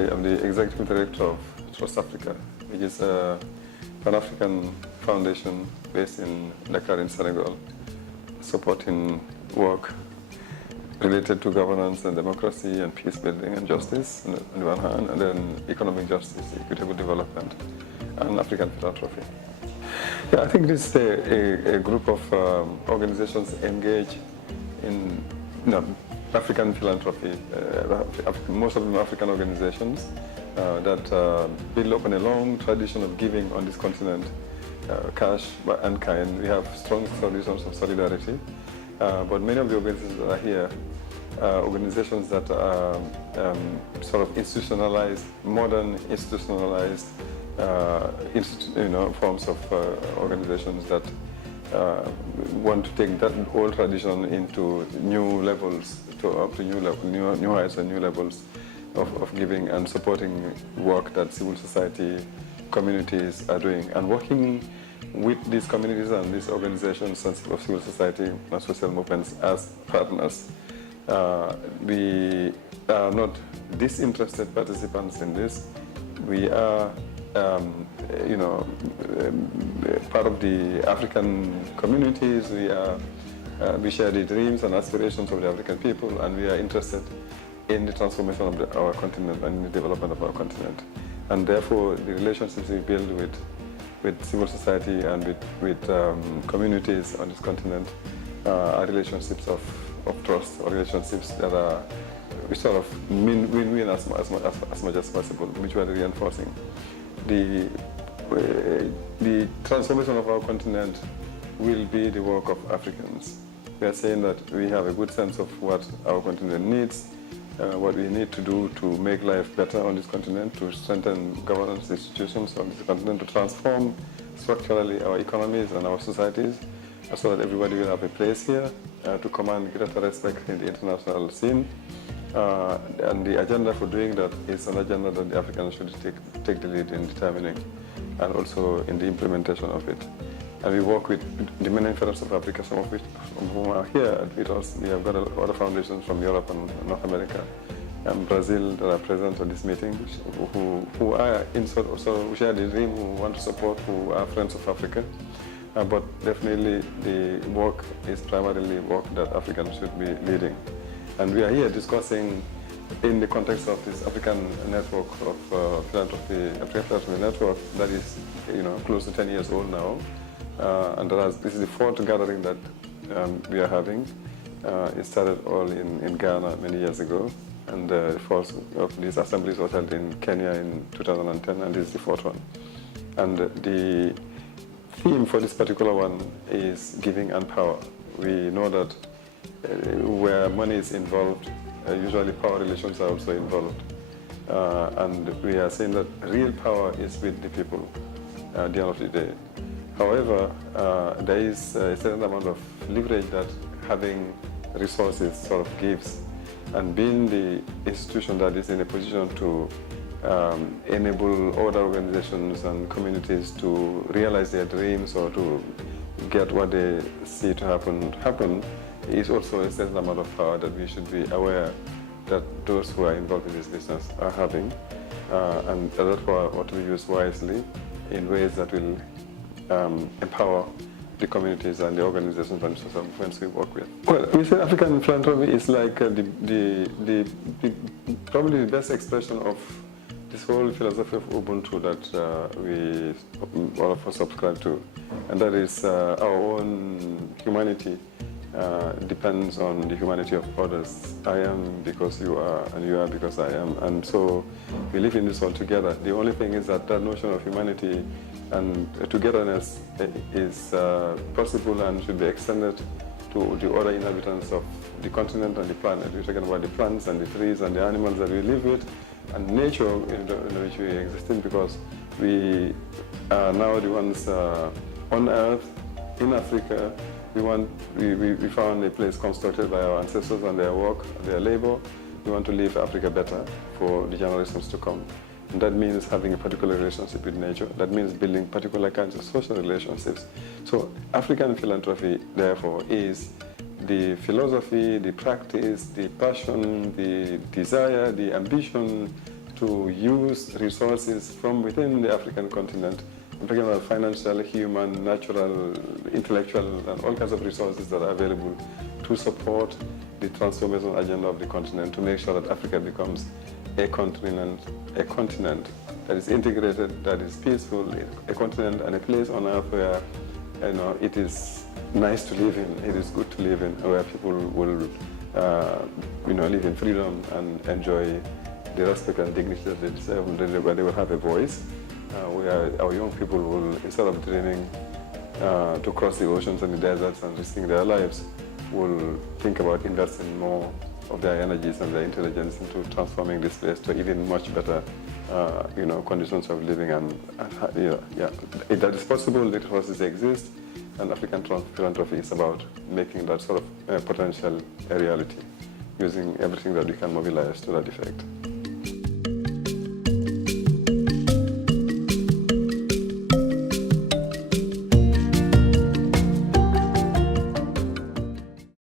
am the Executive Director of Trust Africa, which is a Pan-African foundation based in Dakar in Senegal, supporting work related to governance and democracy and peace building and justice on the one hand, and then economic justice, equitable development, and African philanthropy. Yeah, I think this is a group of organizations engaged in African philanthropy. Most of them are African organizations that build up on a long tradition of giving on this continent, cash and kind. We have strong traditions of solidarity, but many of the organizations that are here organizations that are sort of institutionalized, modern institutionalized forms of organizations that want to take that old tradition into new levels, up to new heights and new levels of giving and supporting work that civil society communities are doing, and working with these communities and these organizations of civil society and social movements as partners. We are not disinterested participants in this. We are part of the African communities. We share the dreams and aspirations of the African people, and we are interested in the transformation of our continent and in the development of our continent. And therefore, the relationships we build with civil society and with communities on this continent are relationships of trust, or relationships that are sort of win-win as much as possible, mutually reinforcing. The transformation of our continent will be the work of Africans. We are saying that we have a good sense of what our continent needs, what we need to do to make life better on this continent, to strengthen governance institutions on this continent, to transform structurally our economies and our societies, so that everybody will have a place here to command greater respect in the international scene. And the agenda for doing that is an agenda that the Africans should take the lead in determining, and also in the implementation of it. And we work with the many fellows of Africa, some of whom are here with us. We have got other foundations from Europe and North America and Brazil that are present at this meeting, who are who share the dream, who want to support, who are friends of Africa. But definitely the work is primarily work that Africans should be leading. And we are here discussing in the context of this African network of philanthropy, African Philanthropy Network that is close to 10 years old now. And this is the fourth gathering that we are having. It started all in Ghana many years ago, and the first of these assemblies was held in Kenya in 2010, and this is the fourth one. And the theme for this particular one is giving and power. We know that where money is involved, usually power relations are also involved. And we are saying that real power is with the people at the end of the day. However, there is a certain amount of leverage that having resources sort of gives, and being the institution that is in a position to enable other organizations and communities to realize their dreams or to get what they see to happen is also a certain amount of power that we should be aware that those who are involved in this business are having, and therefore what we use wisely in ways that will empower the communities and the organizations and social movements we work with. Well, we say African philanthropy is like probably the best expression of this whole philosophy of Ubuntu that we all of us subscribe to, and that is our own humanity depends on the humanity of others. I am because you are, and you are because I am, and so we live in this all together. The only thing is that that notion of humanity and togetherness is possible and should be extended to the other inhabitants of the continent and the planet. We're talking about the plants and the trees and the animals that we live with, and nature in which we exist in, because we are now the ones on Earth, in Africa. We found a place constructed by our ancestors and their work, their labor. We want to leave Africa better for the generations to come. And that means having a particular relationship with nature. That means building particular kinds of social relationships. So African philanthropy, therefore, is the philosophy, the practice, the passion, the desire, the ambition to use resources from within the African continent. I'm talking about financial, human, natural, intellectual, and all kinds of resources that are available to support the transformation agenda of the continent, to make sure that Africa becomes a continent that is integrated, that is peaceful, a continent and a place on earth where it is nice to live in, it is good to live in, where people will live in freedom and enjoy the respect and dignity that they deserve, where they will have a voice, where our young people will, instead of dreaming to cross the oceans and the deserts and risking their lives, will think about investing more of their energies and their intelligence into transforming this place to even much better conditions of living. If that is possible, the resources exist, and African philanthropy is about making that sort of potential a reality, using everything that we can mobilize to that effect.